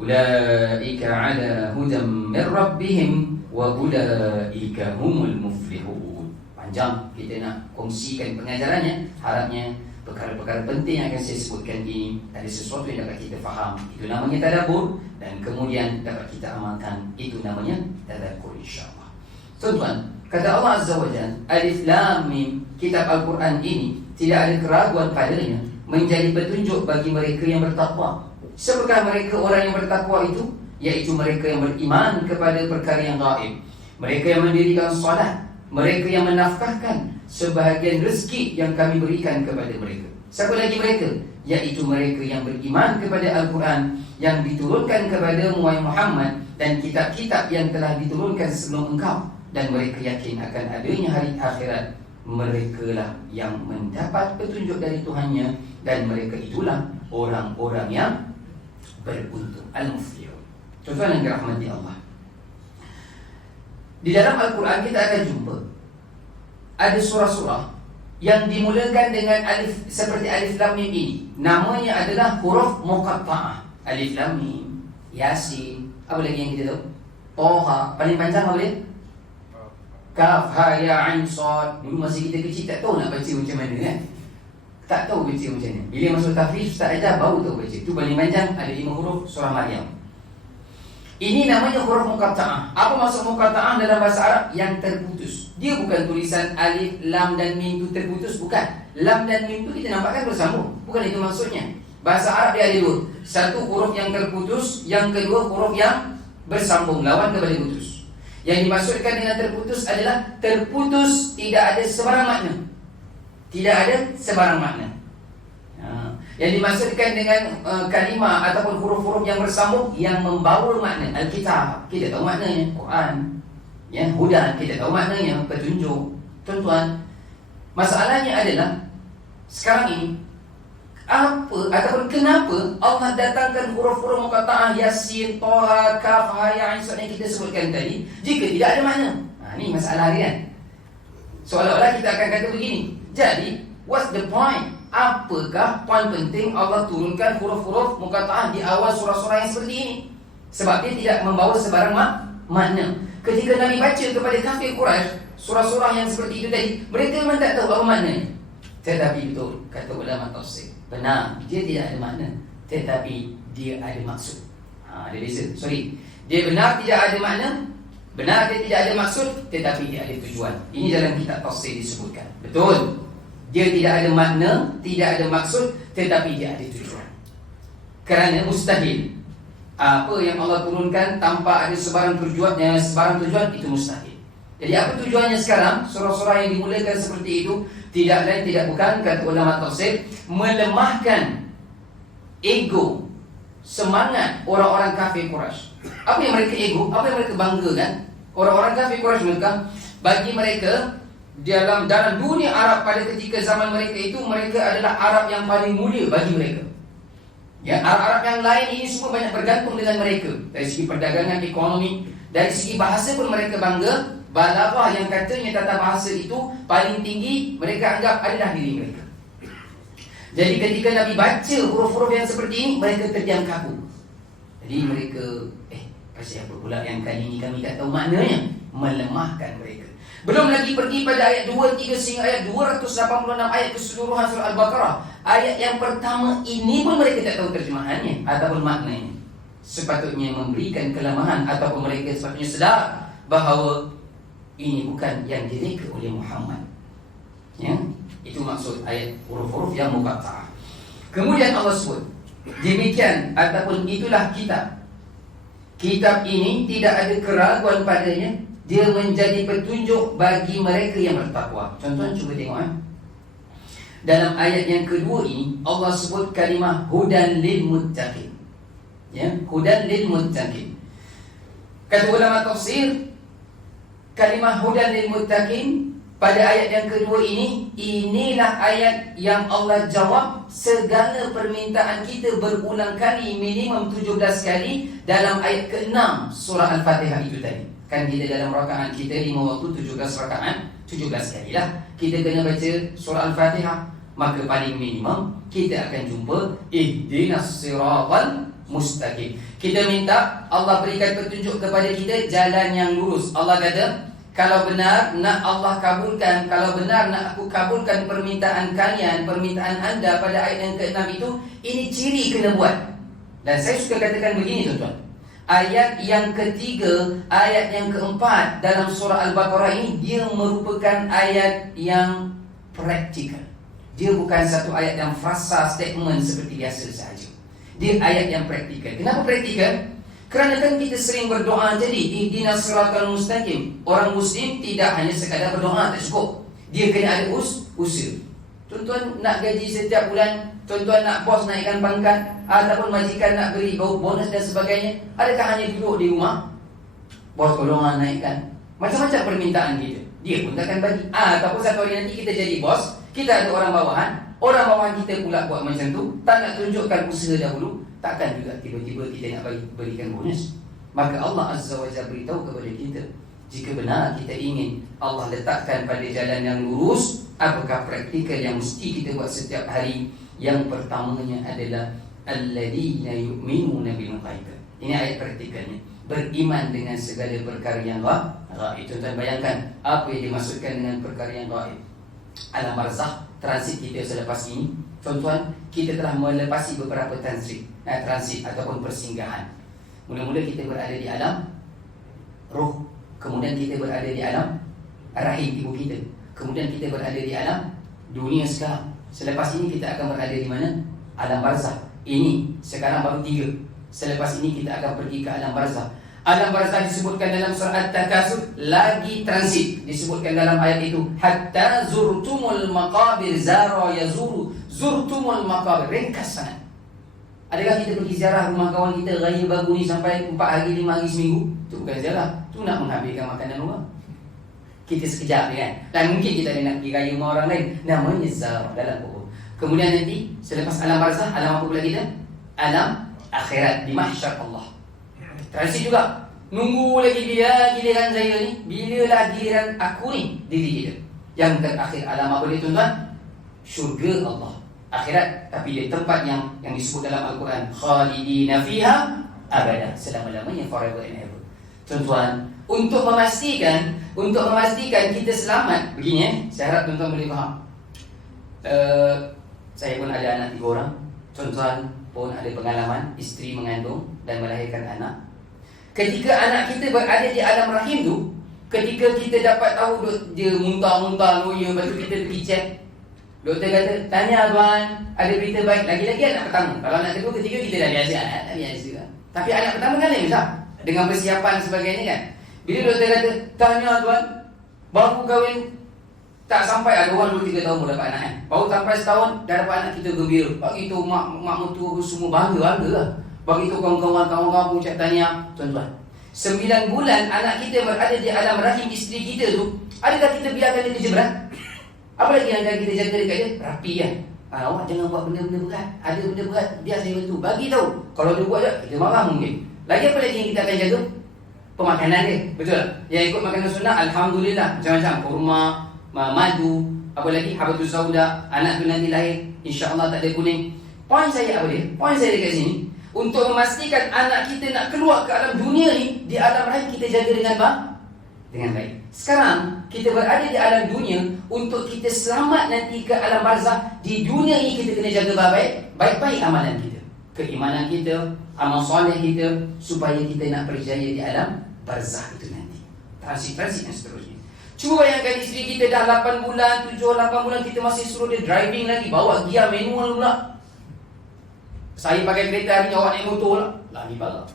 ulaika ala hudam min rabbihim wa ulaika humul muflihun. Panjang kita nak kongsikan pengajarannya. Harapnya perkara-perkara penting yang akan saya sebutkan ini ada sesuatu yang dapat kita faham. Itu namanya tadabbur, dan kemudian dapat kita amalkan. Itu namanya tadabur, insyaAllah. Tuan-tuan, kata Allah Azza wa Jalla, Alif Lam Mim, kitab Al-Quran ini tidak ada keraguan padanya, menjadi petunjuk bagi mereka yang bertakwa. Siapakah mereka orang yang bertakwa itu? Yaitu mereka yang beriman kepada perkara yang gaib, mereka yang mendirikan solat, mereka yang menafkahkan sebahagian rezeki yang kami berikan kepada mereka. Siapa lagi mereka? Yaitu mereka yang beriman kepada Al-Quran yang diturunkan kepada Muhammad dan kitab-kitab yang telah diturunkan sebelum engkau, dan mereka yakin akan adanya hari akhirat. Mereka lah yang mendapat petunjuk dari Tuhannya, dan mereka itulah orang-orang yang beruntung, al-muflihun. Tuan-tuan yang dirahmati Allah, di dalam Al-Quran kita akan jumpa ada surah-surah yang dimulakan dengan alif, seperti Alif Lam Mim ini. Namanya adalah huruf muqatta'ah. Alif Lam Mim, Yasin, apa lagi yang kita tahu? Toha, paling panjang apa dia? Kaf, Ha, Ya, Ain, Sad. Dulu masih kita kecil tak tahu nak baca macam mana kan? Tak tahu baca macam mana. Bila masuk tahfiz, Ustaz ajar baru tahu baca. Itu paling panjang, ada 5 huruf surah Maryam. Ini namanya huruf muqatta'ah. Apa maksud muqatta'ah dalam bahasa Arab? Yang terputus. Dia bukan tulisan alif, lam dan mim itu terputus, bukan. Lam dan mim itu kita nampakkan bersambung. Bukan itu maksudnya. Bahasa Arab dia ada 2. Satu huruf yang terputus, yang kedua huruf yang bersambung, lawan kepada putus. Yang dimaksudkan dengan terputus adalah terputus, tidak ada sebarang makna. Tidak ada sebarang makna. Yang dimaksudkan dengan kalimah ataupun huruf-huruf yang bersambung, yang membawa makna. Al-Kitab, kita tahu maknanya, Quran. Ya, Hudan, kita tahu maknanya, petunjuk. Tuan-tuan, masalahnya adalah sekarang ini, apa ataupun kenapa Allah datangkan huruf-huruf muqatta'ah Yasin, Toha, Kaf, Ha, Ya, Ain, Sad yang kita sebutkan tadi, jika tidak ada makna? Ini masalah harian. Seolah-olah kita akan kata begini. Jadi, what's the point? Apakah poin penting Allah turunkan huruf-huruf muqatta'ah di awal surah-surah yang seperti ini? Sebab dia tidak membawa sebarang makna. Ketika Nabi baca kepada kafir Quraisy surah-surah yang seperti itu tadi, mereka memang tak tahu apa maknanya. Tetapi betul, kata ulama tafsir, benar, dia tidak ada makna, tetapi dia ada maksud. Ada beza, dia benar tidak ada makna, benar dia tidak ada maksud, tetapi dia ada tujuan. Ini dalam kitab tafsir disebutkan. Betul, dia tidak ada makna, tidak ada maksud, tetapi dia ada tujuan. Kerana mustahil apa yang Allah turunkan tanpa ada sebarang tujuan, itu mustahil. Jadi apa tujuannya sekarang? Surah-surah yang dimulakan seperti itu tidak lain tidak bukan, kata ulama tafsir, melemahkan ego, semangat orang-orang kafir Quraisy. Apa yang mereka ego? Apa yang mereka banggakan? Orang-orang kafir Quraisy mereka, bagi mereka dalam dunia Arab pada ketika zaman mereka itu, mereka adalah Arab yang paling mulia bagi mereka. Ya, Arab-Arab yang lain ini semua banyak bergantung dengan mereka. Dari segi perdagangan, ekonomi, dari segi bahasa pun mereka bangga. Balaghah yang katanya tata bahasa itu paling tinggi, mereka anggap adalah diri mereka. Jadi ketika Nabi baca huruf-huruf yang seperti ini, mereka terdiam kaku. Jadi mereka, pasal apa pula yang kali ini kami tak tahu maknanya? Melemahkan mereka. Belum lagi pergi pada ayat 2, 3 sehingga ayat 286 ayat keseluruhan surah Al-Baqarah. Ayat yang pertama ini pun mereka tak tahu terjemahannya ataupun maknanya. Sepatutnya memberikan kelemahan ataupun mereka sepatutnya sedar bahawa ini bukan yang direka oleh Muhammad. Ya, itu maksud ayat huruf-huruf yang muqatta'ah. Kemudian Allah sebut, demikian ataupun itulah kitab. Kitab ini tidak ada keraguan padanya, dia menjadi petunjuk bagi mereka yang bertakwa. Contoh cuba tengok dalam ayat yang kedua ini Allah sebut kalimah hudan lil muttaqin. Ya, hudan lil muttaqin. Kata ulama tafsir, kalimah hudan lil muttaqin pada ayat yang kedua ini, inilah ayat yang Allah jawab segala permintaan kita berulang kali, minimum 17 kali dalam ayat ke-6 surah Al-Fatihah itu tadi. Kan kita dalam rakaat kita 5 waktu 17 rakaat, 17 kali lah kita kena baca surah Al-Fatihah. Maka paling minimum kita akan jumpa ihdinas siratal mustaqim. Kita minta Allah berikan petunjuk kepada kita jalan yang lurus. Allah kata, kalau benar nak Allah kabulkan, kalau benar nak aku kabulkan permintaan kalian, permintaan anda pada ayat yang ke-6 itu, ini ciri kena buat. Dan saya suka katakan begini tuan-tuan, ayat yang ketiga, ayat yang keempat dalam surah Al-Baqarah ini, dia merupakan ayat yang praktikal. Dia bukan satu ayat yang frasa statement seperti biasa sahaja. Dia ayat yang praktikal. Kenapa praktikal? Kerana kan kita sering berdoa jadi ihdinas siratal mustaqim. Orang Muslim tidak hanya sekadar berdoa, tak cukup. Dia kena ada usaha. Tuan-tuan nak gaji setiap bulan, tuan-tuan nak bos naikkan pangkat, ataupun majikan nak beri bonus dan sebagainya. Adakah hanya duduk di rumah? Bos tolong naikkan. Macam-macam permintaan kita, dia pun takkan bagi. Ataupun satu hari nanti kita jadi bos, kita ada orang bawahan, orang bawahan kita pula buat macam tu, tak nak tunjukkan usaha dahulu, takkan juga tiba-tiba kita nak berikan bonus. Maka Allah Azza wa Jalla beritahu kepada kita, jika benar kita ingin Allah letakkan pada jalan yang lurus, apakah praktikal yang mesti kita buat setiap hari? Yang pertamanya adalah alladzina yu'minuna bil ghaib. Ini ayat praktikalnya, beriman dengan segala perkara yang gaib. Tuan-tuan bayangkan apa yang dimaksudkan dengan perkara yang gaib. Alam barzakh, transit kita selepas ini, tuan-tuan, kita telah melepasi beberapa transit ataupun persinggahan. Mula-mula kita berada di alam roh, kemudian kita berada di alam rahim ibu kita, kemudian kita berada di alam dunia sekarang. Selepas ini kita akan berada di mana? Alam barzakh. Ini sekarang baru 3. Selepas ini kita akan pergi ke alam barzakh. Alam barzakh disebutkan dalam surah At-Takasur, lagi transit disebutkan dalam ayat itu, hatta zurtumul maqabir, zara yazuru, zurtumul maqabir. Ringkas sangat. Adakah kita pergi ziarah rumah kawan kita raya bagu ni sampai 4 hari 5 hari seminggu? Itu bukan ziarah, itu nak menghabiskan makanan rumah. Kita sekejap kan. Dan mungkin kita nak pergi raya rumah orang lain, namanya ziarah dalam kubur. Kemudian nanti selepas alam barzakh, alam apa pula kita? Alam akhirat di mahsyar Allah. Transit juga. Nunggu lagi bila giliran saya ni, bilalah giliran aku ni, diri kita. Yang terakhir alam apa dia tuan-tuan? Syurga Allah, akhirat. Tapi dia tempat yang disebut dalam Al-Quran, khalidina fiha abada, selama-lamanya, forever and ever. Tuan-tuan, untuk memastikan kita selamat, begini saya harap tuan-tuan boleh faham. Saya pun ada anak 3 orang. Tuan-tuan pun ada pengalaman isteri mengandung dan melahirkan anak. Ketika anak kita berada di alam rahim tu, ketika kita dapat tahu dia muntah-muntah, loya, lepas tu kita pergi cek, doktor kata, tanya tuan, ada berita baik. Lagi-lagi anak pertama. Kalau anak kedua, ketiga kita dah biasa. Tapi anak pertama kan lain besar, dengan persiapan sebagainya kan. Bila doktor kata, tanya tuan, baru kahwin tak sampai ada orang 2-3 tahun baru dapat anak kan. Baru sampai setahun dah dapat anak, kita gembira. Bagi tu mak mertua semua bangga lah. Bagi tu kawan-kawan pun cak tanya, tuan-tuan, 9 bulan anak kita berada di alam rahim isteri kita tu, adakah kita biarkan dia kerja berat? Apa lagi yang akan kita jaga dekat dia? Rapi kan. Awak jangan buat benda-benda berat. Ada benda berat, biar saya bantu. Bagi tahu. Kalau dia buat tak, kita marah mungkin. Lagi apa lagi yang kita akan jaga? Pemakanan dia. Betul? Yang ikut makanan sunnah, alhamdulillah, macam-macam. Kurma, madu, apa lagi? Habatus sauda. Anak tu nanti lahir, insya-Allah tak ada kuning. Poin saya apa dia? Poin saya dekat sini, untuk memastikan anak kita nak keluar ke alam dunia ni, di alam rahim kita jaga dengan baik. Sekarang kita berada di alam dunia, untuk kita selamat nanti ke alam barzakh. Di dunia ini kita kena jaga baik-baik amalan kita, keimanan kita, amal soleh kita, supaya kita nak berjaya di alam barzakh itu nanti. Transit dan seterusnya. Cuba bayangkan isteri kita dah 8 bulan, 7-8 bulan, kita masih suruh dia driving lagi, bawa gear manual pula. Saya pakai kereta hari ni, awak naik motor lah. Lagi balak.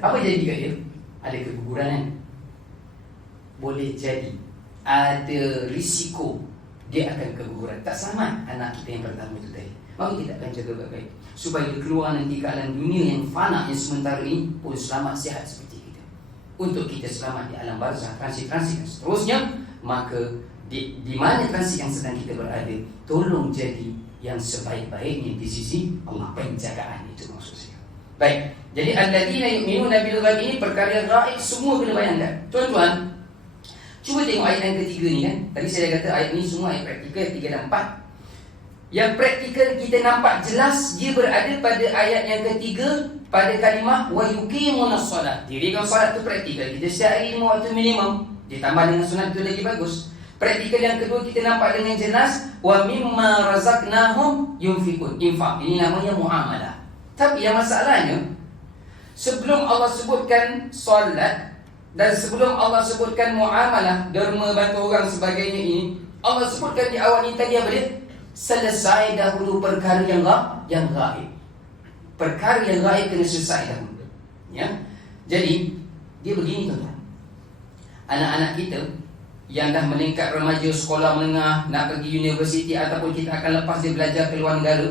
Apa jadi kat dia? Ada keguguran kan? Boleh jadi ada risiko dia akan keguguran. Tak sama anak kita yang pertama itu tadi. Maka kita akan jaga baik-baik, supaya dia keluar nanti ke alam dunia yang fana, yang sementara ini pun selamat, sihat seperti kita. Untuk kita selamat di alam barzakh, transit dan seterusnya. Maka di mana transit yang sedang kita berada, tolong jadi yang sebaik-baiknya di sisi Allah. Penjagaan itu maksud saya. Baik, jadi alladzina yu'minuna bil ghaib ini perkara gaib semua kena bayangkan. Tuan-tuan, cuba tengok ayat yang ketiga ni kan. Tadi saya dah kata ayat ni semua ayat praktikal, 3 dan 4. Yang praktikal kita nampak jelas dia berada pada ayat yang ketiga pada kalimah wa yuqimunas solat. Dirikan solat tu praktikal. Kita setiap hari 5 waktu minimum. Ditambah dengan sunat tu lagi bagus. Praktikal yang kedua kita nampak dengan jelas wa mimma razaqnahum yunfiqun. Infak. Ini namanya muamalah. Tapi yang masalahnya sebelum Allah sebutkan solat dan sebelum Allah sebutkan muamalah, derma, bantu orang sebagainya ini, Allah sebutkan di awal ini tadi apa dia? Selesai dahulu perkara yang gaib. Perkara yang gaib kena selesai dahulu. Ya. Jadi dia begini tuan-tuan. Anak-anak kita yang dah meningkat remaja, sekolah menengah, nak pergi universiti ataupun kita akan lepas dia belajar ke luar negara,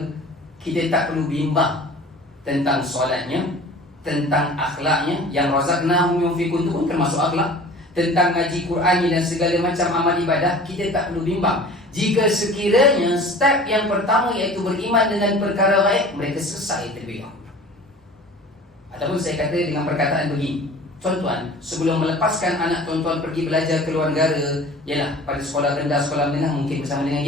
kita tak perlu bimbang tentang solatnya, tentang akhlaknya. Yang razaqnahum yunfiqun itu pun termasuk akhlak. Tentang ngaji Quran dan segala macam amal ibadah, kita tak perlu bimbang. Jika sekiranya step yang pertama iaitu beriman dengan perkara gaib, mereka selesai terlebih dahulu. Ataupun saya kata dengan perkataan begini, tuan-tuan, sebelum melepaskan anak tuan-tuan pergi belajar ke luar negara, ialah pada sekolah rendah, sekolah menengah mungkin bersama dengan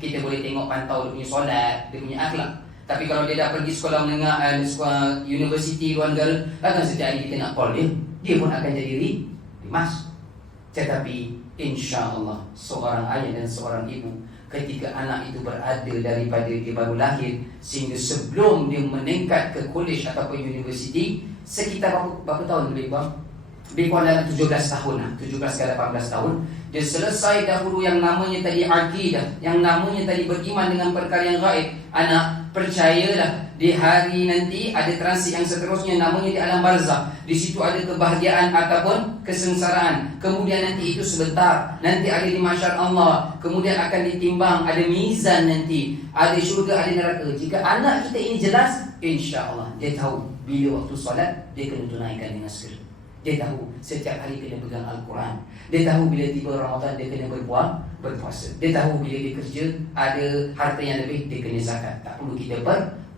kita boleh tengok pantau dia punya solat, dia punya akhlak. Tapi kalau dia dah pergi sekolah menengah, sekolah universiti luar negara, takkan setiap hari kita nak call dia pun akan jadi rimas. Tetapi insya-Allah seorang ayah dan seorang ibu ketika anak itu berada daripada dia baru lahir sehingga sebelum dia meningkat ke kolej ataupun universiti, sekitar berapa tahun lebih kurang? Lebih kurang dalam 17 tahun lah, 17 ke 18 tahun. Dia selesai dahulu yang namanya tadi akidah, yang namanya tadi beriman dengan perkara yang gaib. Anak, percayalah, di hari nanti ada transit yang seterusnya namanya di alam barzakh. Di situ ada kebahagiaan ataupun kesengsaraan. Kemudian nanti itu sebentar, nanti ada di mahsyar Allah. Kemudian akan ditimbang, ada mizan nanti, ada syurga, ada neraka. Jika anak kita ini jelas, insya-Allah dia tahu bila waktu solat dia kena tunaikan dengan segera. Dia tahu setiap hari kena pegang Al-Quran. Dia tahu bila tiba Ramadan dia kena berpuasa. Dia tahu bila dia kerja ada harta yang lebih dia kena zakat. Tak perlu kita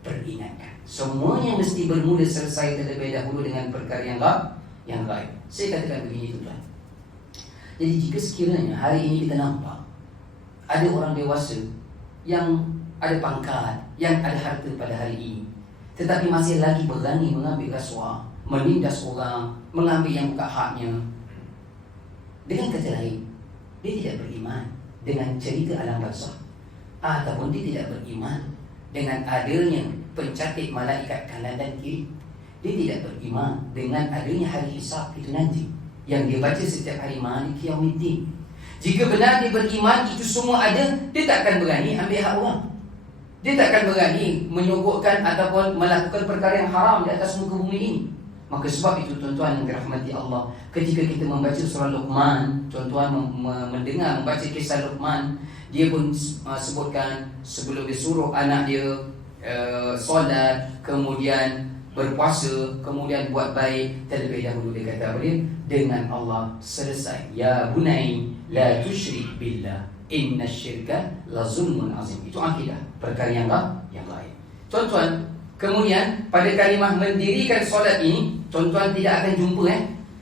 peringatkan. Semuanya mesti bermula selesai terlebih dahulu dengan perkara yang gaib. Saya katakan begini tuan-tuan. Jadi jika sekiranya hari ini kita nampak ada orang dewasa yang ada pangkat, yang ada harta pada hari ini, tetapi masih lagi berani mengambil rasuah, menindas orang, mengambil yang bukan haknya. Dengan kata lain, dia tidak beriman dengan cerita alam barzakh, ataupun dia tidak beriman dengan adanya pencatat malaikat kanan dan kiri. Dia tidak beriman dengan adanya hari hisab itu nanti yang dia baca setiap hari Maliki Yaumiddin. Jika benar dia beriman itu semua ada, dia tak akan berani ambil hak orang. Dia tak akan berani menyogokkan ataupun melakukan perkara yang haram di atas muka bumi ini. Maka sebab itu tuan-tuan yang dirahmati Allah, ketika kita membaca surah Luqman, tuan-tuan mendengar membaca kisah Luqman, dia pun sebutkan sebelum dia suruh anak dia solat, kemudian berpuasa, kemudian buat baik, terlebih dahulu dia kata apa dia? Dengan Allah selesai. Ya bunai la tusyrik billah innasyirka la zulmun azim. Itu akidah, perkara yang lain. Tuan-tuan, kemudian pada kalimah mendirikan solat ini, tuan-tuan tidak akan jumpa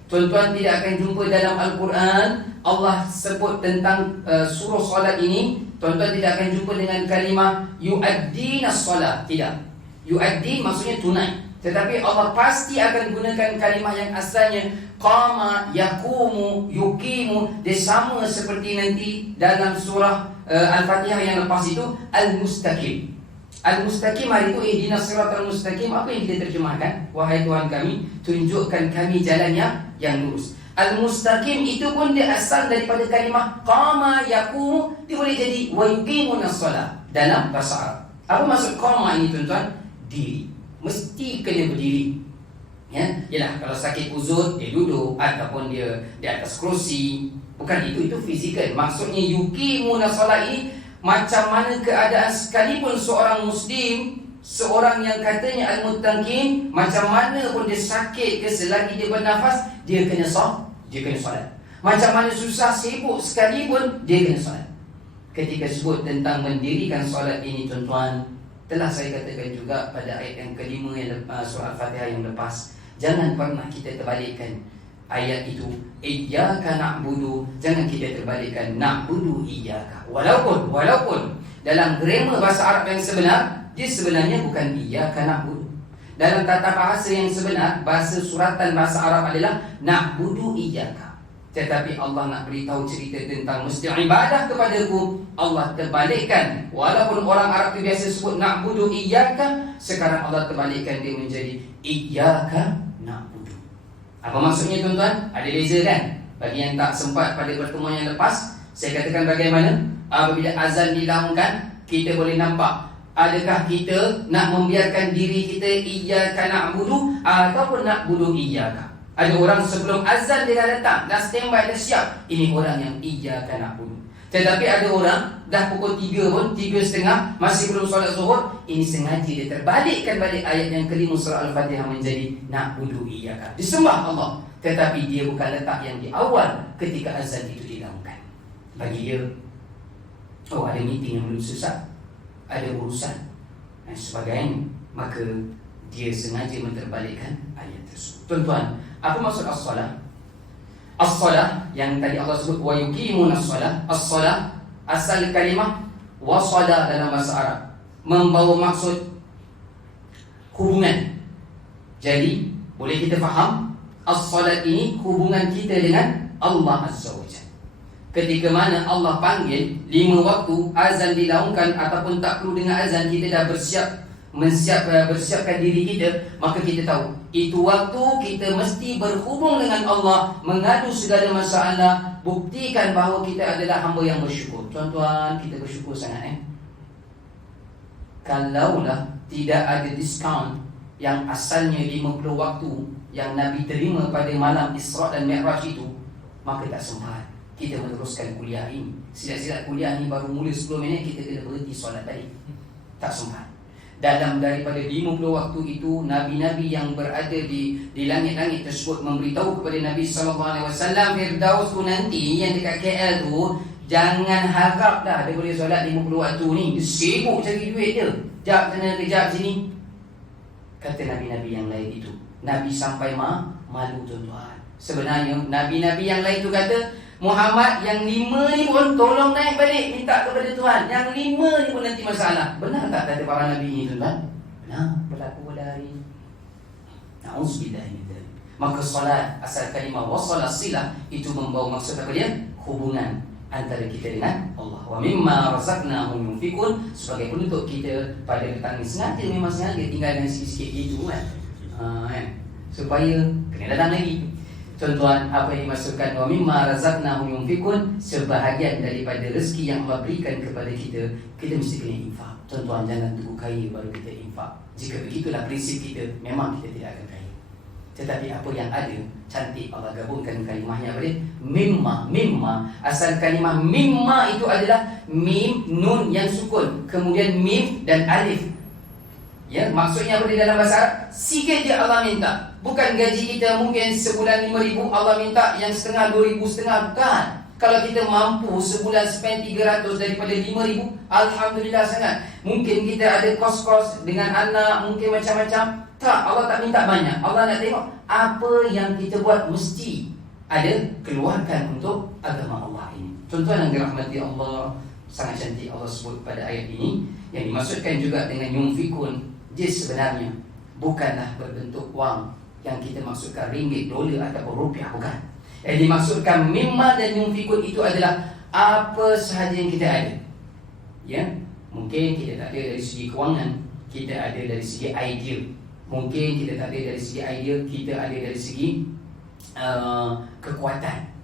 tuan-tuan tidak akan jumpa dalam Al-Quran Allah sebut tentang surah solat ini. Tuan-tuan tidak akan jumpa dengan kalimah yu'addinas solat. Tidak. Yu'addin maksudnya tunai. Tetapi Allah pasti akan gunakan kalimah yang asalnya qama, yaqumu, yuqimu. Dia sama seperti nanti dalam surah Al-Fatihah yang lepas itu, Al-Mustaqim. Al-Mustaqim hari itu ihdinas siratal mustaqim. Apa yang kita terjemahkan? Wahai Tuhan kami, tunjukkan kami jalan yang lurus. Al-Mustaqim itu pun dia asal daripada kalimah qama yaqumu. Dia boleh jadi wa yuqimunas shalah dalam bahasa Arab. Apa maksud qama ini tuan-tuan? Diri. Mesti kena berdiri. Ya, yalah kalau sakit uzur dia duduk ataupun dia di atas kerusi. Bukan itu fizikal. Maksudnya yuqimunas shalah ini macam mana keadaan sekalipun seorang Muslim, seorang yang katanya al-muttaqin, macam mana pun dia sakit ke selagi dia bernafas, dia kena solat. Macam mana susah sibuk sekalipun, dia kena solat. Ketika sebut tentang mendirikan solat ini tuan-tuan, telah saya katakan juga pada ayat yang kelima yang surah Al-Fatihah yang lepas, jangan pernah kita terbalikkan ayat itu. Iyyaka na'budu, jangan kita terbalikkan na'budu iyyaka. Walaupun dalam grammar bahasa Arab yang sebenar, dia sebenarnya bukan iyyaka na'budu. Dalam tata bahasa yang sebenar, bahasa suratan bahasa Arab adalah na'budu iyyaka. Tetapi Allah nak beritahu cerita tentang mesti ibadah kepadaku, Allah terbalikkan. Walaupun orang Arab tu biasa sebut na'budu iyyaka, sekarang Allah terbalikkan dia menjadi iyyaka na'budu. Apa maksudnya tuan-tuan? Ada beza kan? Bagi yang tak sempat pada pertemuan yang lepas, saya katakan bagaimana apabila azan dilaungkan, kita boleh nampak adakah kita nak membiarkan diri kita iyyaka na'budu ataupun na'budu iyyaka. Ada orang sebelum azan dia dah datang, dah standby, dah siap. Ini orang yang iyyaka na'budu. Tetapi ada orang dah pukul 3 pun, 3:30 masih belum solat zuhur. Ini sengaja dia terbalikkan balik ayat yang kelima surah Al-Fatihah menjadi na'budu iyyaka. Disembah Allah, tetapi dia bukan letak yang di awal ketika azan itu dilakukan. Bagi dia, oh ada meeting yang belum selesai, ada urusan dan sebagainya, maka dia sengaja menterbalikkan ayat tersebut. Tuan-tuan, apa maksud as-salah? As-salah yang tadi Allah sebut wa yuqimunas salah. As-salah asal kalimah wasada dalam bahasa Arab membawa maksud hubungan. Jadi boleh kita faham as-salat ini hubungan kita dengan Allah Azza wa Jalla. Ketika mana Allah panggil 5 waktu azan dilaungkan ataupun tak perlu dengan azan, kita dah bersiapkan diri kita, maka kita tahu itu waktu kita mesti berhubung dengan Allah, mengadu segala masalah, buktikan bahawa kita adalah hamba yang bersyukur. Tuan-tuan, kita bersyukur sangat Kalaulah tidak ada diskaun yang asalnya 50 waktu yang Nabi terima pada malam Isra' dan Mi'raj itu, maka tak sempat kita meneruskan kuliah ini. Silat-silat kuliah ini baru mula 10 minit, kita kena berhenti solat tadi. Tak sempat. Dalam daripada 50 waktu itu, Nabi-Nabi yang berada di langit-langit tersebut memberitahu kepada Nabi SAW, Firdaus tu nanti yang dekat KL tu, jangan harap dah dia boleh solat 50 waktu ni. Dia sibuk cari duit dia, jap sana kejap sini. Kata Nabi-Nabi yang lain itu, Nabi sampai malu tuan-tuan. Sebenarnya Nabi-Nabi yang lain tu kata, Muhammad yang 5 ni pun tolong naik balik, minta kepada Tuhan. Yang 5 ni pun nanti masalah. Benar tak kata para Nabi ni tuan-tuan? Benar, berlaku pada hari ini. Na'udzubillah min dzalik. Maka solat asal kalimah wasalah silah itu membawa maksud apa dia? Hubungan antara kita dengan Allah. Wa mimma razaqnahum yunfikun. Sebagai penutup kita pada petang ini, memang sengaja tinggalkan sikit-sikit gitu kan. Supaya kena datang lagi. Tuan-tuan, apa yang dimaksudkan wa mimma razaqnahum yunfikun, sebahagian daripada rezeki yang Allah berikan kepada kita, kita mesti kena infak. Tuan-tuan, jangan tunggu kaya baru kita infak. Jika begitulah prinsip kita, memang kita tidak akan kaya. Tetapi apa yang ada, cantik Allah gabungkan kalimahnya apa dia? Mimma. Asal kalimah mimma itu adalah mim, nun yang sukun, kemudian mim dan alif. Ya, maksudnya apa di dalam bahasa Arab? Sikit je Allah minta. Bukan gaji kita mungkin sebulan 5,000, Allah minta yang setengah 2,000 setengah, bukan. Kalau kita mampu sebulan spend 300 daripada 5,000, alhamdulillah sangat. Mungkin kita ada kos-kos dengan anak, mungkin macam-macam. Tak, Allah tak minta banyak. Allah nak tengok apa yang kita buat mesti ada keluarkan untuk agama Allah ini. Tuan-tuan yang dirahmati Allah, sangat cantik Allah sebut pada ayat ini. Yang dimaksudkan juga dengan yunfikun, dia sebenarnya bukanlah berbentuk wang yang kita maksudkan ringgit, dolar ataupun rupiah, bukan. Yang dimaksudkan mimma dan yunfikun itu adalah apa sahaja yang kita ada. Ya, mungkin kita tak ada dari segi kewangan, kita ada dari segi idea. Mungkin kita tak ada dari segi idea, kita ada dari segi kekuatan.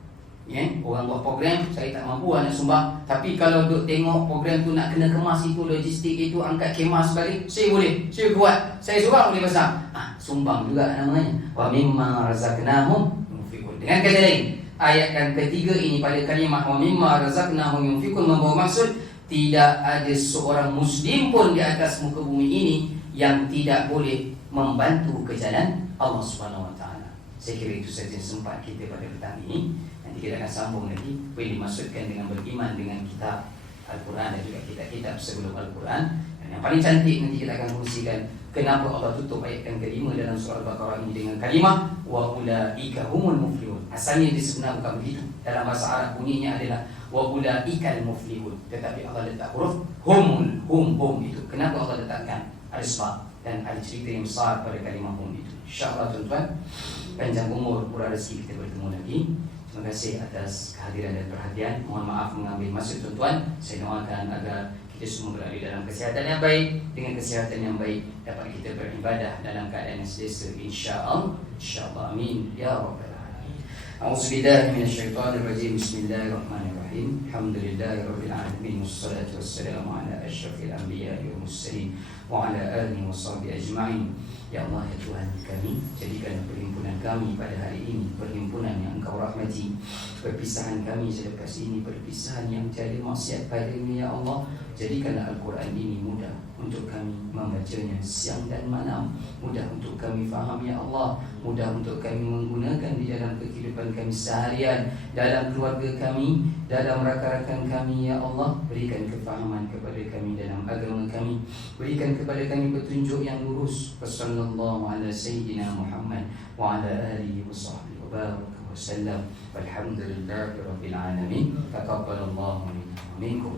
Ya, orang buat program, saya tak mampu nak sumbang. Tapi kalau duk tengok program tu nak kena kemas itu, logistik itu, angkat khemah sekali, saya boleh, saya buat, saya sumbang boleh pasang. Sumbang juga namanya. Wa mimma razaqnahum yunfikun. Dengan kata lain, ayat yang ketiga ini pada kalimah wa mimma razaqnahum yunfikun membawa maksud tidak ada seorang muslim pun di atas muka bumi ini yang tidak boleh membantu ke jalan Allah Subhanahu wa taala. Saya kira itu saja sempat kita pada petang ini. Nanti kita akan sambung lagi apa yang dimaksudkan dengan beriman dengan kitab Al-Quran dan juga kitab-kitab sebelum Al-Quran. Dan yang paling cantik nanti kita akan kongsikan kenapa Allah tutup ayat yang kelima dalam surah Al-Baqarah ini dengan kalimah wa ulaika humul muflihun. Asalnya dia sebenarnya bukan begitu. Dalam bahasa Arab bunyinya adalah wa ulaikal muflihun. Tetapi Allah letak huruf hum itu. Kenapa Allah letakkan? Ada sebab dan ada cerita yang besar pada kalimah hum itu. InsyaAllah tuan-tuan, panjang umur, murah rezeki, kita bertemu lagi. Terima kasih atas kehadiran dan perhatian. Mohon maaf mengambil masa tuan-tuan. Saya doakan agar kita semua berada dalam kesihatan yang baik. Dengan kesihatan yang baik dapat kita beribadah dalam keadaan yang selesa, insya-Allah. InsyaAllah, amin ya rabbal alamin. A'udzubillahi minasyaitonirrajim. Bismillahirrahmanirrahim. Alhamdulillahirabbil alamin, wassalatu wassalamu ala asyrafil anbiya'i wal mursalin wa ala alihi washabbihi ajma'in. Ya Allah, ya Tuhan kami, jadikan perhimpunan kami pada hari ini perhimpunan yang Engkau rahmati. Perpisahan kami selepas ini perpisahan yang tiada maksiat padamu ya Allah. Jadikanlah Al-Quran ini mudah untuk kami membacanya siang dan malam, mudah untuk kami faham ya Allah, mudah untuk kami menggunakan di dalam kehidupan kami seharian, dalam keluarga kami, dalam rakan-rakan kami ya Allah. Berikan kefahaman kepada kami dalam agama kami, berikan kepada kami petunjuk yang lurus. Wassallallahu ala sayyidina Muhammad wa ala alihi wa sahbihi wa baraka wa sallam. Walhamdulillahi rabbil alamin. Taqabbalallahu minna wa minkum.